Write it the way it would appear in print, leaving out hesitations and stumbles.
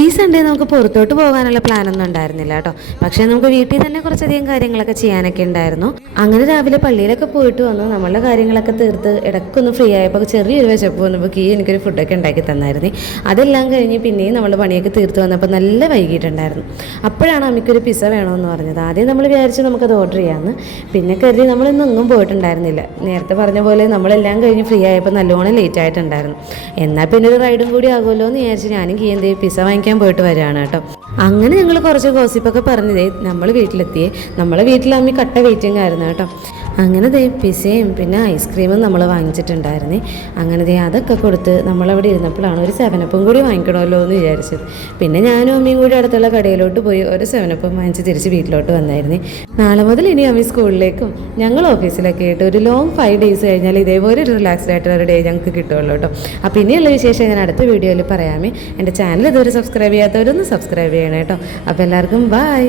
ഈ സൺഡേ നമുക്ക് പുറത്തോട്ട് പോകാനുള്ള പ്ലാനൊന്നും ഉണ്ടായിരുന്നില്ല കേട്ടോ. പക്ഷേ നമുക്ക് വീട്ടിൽ തന്നെ കുറച്ചധികം കാര്യങ്ങളൊക്കെ ചെയ്യാനൊക്കെ ഉണ്ടായിരുന്നു. അങ്ങനെ രാവിലെ പള്ളിയിലൊക്കെ പോയിട്ട് വന്നു നമ്മളുടെ കാര്യങ്ങളൊക്കെ തീർത്ത് ഇടയ്ക്കൊന്ന് ഫ്രീ ആയപ്പോൾ ചെറിയൊരു വിശപ്പ് വന്നപ്പോൾ കീ എനിക്കൊരു ഫുഡൊക്കെ ഉണ്ടാക്കി തന്നായിരുന്നു. അതെല്ലാം കഴിഞ്ഞ് പിന്നെയും നമ്മൾ പണിയൊക്കെ തീർത്ത് വന്നപ്പോൾ നല്ല വൈകിട്ടുണ്ടായിരുന്നു. അപ്പോഴാണ് അമ്മയ്ക്കൊരു പിസ്സ വേണമെന്ന് പറഞ്ഞത്. ആദ്യം നമ്മൾ വിചാരിച്ചു നമുക്കത് ഓർഡർ ചെയ്യാമെന്ന്. പിന്നെ കരുതി നമ്മളിന്നൊന്നും പോയിട്ടുണ്ടായിരുന്നില്ല. നേരത്തെ പറഞ്ഞ പോലെ നമ്മളെല്ലാം കഴിഞ്ഞ് ഫ്രീ ആയപ്പോൾ നല്ലോണം ലേറ്റ് ആയിട്ടുണ്ടായിരുന്നു. എന്നാൽ പിന്നെ ഒരു റൈഡും കൂടി ആകുമല്ലോ എന്ന് വിചാരിച്ച് ഞാനും കീ എന്ത് പിസ്സ വാങ്ങിക്കാൻ പോയിട്ട് വരികയാണ് കേട്ടോ. അങ്ങനെ ഞങ്ങൾ കുറച്ച് ഗോസിപ്പൊക്കെ പറഞ്ഞതേ നമ്മൾ വീട്ടിലെത്തിയേ. നമ്മളെ വീട്ടിൽ അമ്മി കട്ട വെയിറ്റിംഗ് ആയിരുന്നു കേട്ടോ. അങ്ങനെ പിസ്സയും പിന്നെ ഐസ്ക്രീമും നമ്മൾ വാങ്ങിച്ചിട്ടുണ്ടായിരുന്നേ. അങ്ങനെ അതൊക്കെ കൊടുത്ത് നമ്മളവിടെ ഇരുന്നപ്പോഴാണ് ഒരു 7-Up കൂടി വാങ്ങിക്കണമല്ലോ എന്ന് വിചാരിച്ചത്. പിന്നെ ഞാനും അമ്മയും കൂടി അടുത്തുള്ള കടയിലോട്ട് പോയി ഒരു 7-Up വാങ്ങിച്ച് തിരിച്ച് വീട്ടിലോട്ട് വന്നായിരുന്നേ. നാളെ മുതൽ ഇനി അമ്മി സ്കൂളിലേക്കും ഞങ്ങൾ ഓഫീസിലൊക്കെ ആയിട്ട് ഒരു ലോങ് 5 ഡേയ്സ് കഴിഞ്ഞാൽ ഇതേപോലെ ഒരു റിലാക്സ്ഡ് ആയിട്ടുള്ള ഒരു ഡേ ഞങ്ങൾക്ക് കിട്ടുമല്ലോ കേട്ടോ. അപ്പോൾ ഇനിയുള്ള വിശേഷം ഞാൻ അടുത്ത വീഡിയോയിൽ പറയാമേ. എൻ്റെ ചാനൽ ഇതുവരെ സബ്സ്ക്രൈബ് ചെയ്യാത്തവരൊന്ന് സബ്സ്ക്രൈബ് ചെയ്യണം കേട്ടോ. അപ്പോൾ എല്ലാവർക്കും ബൈ.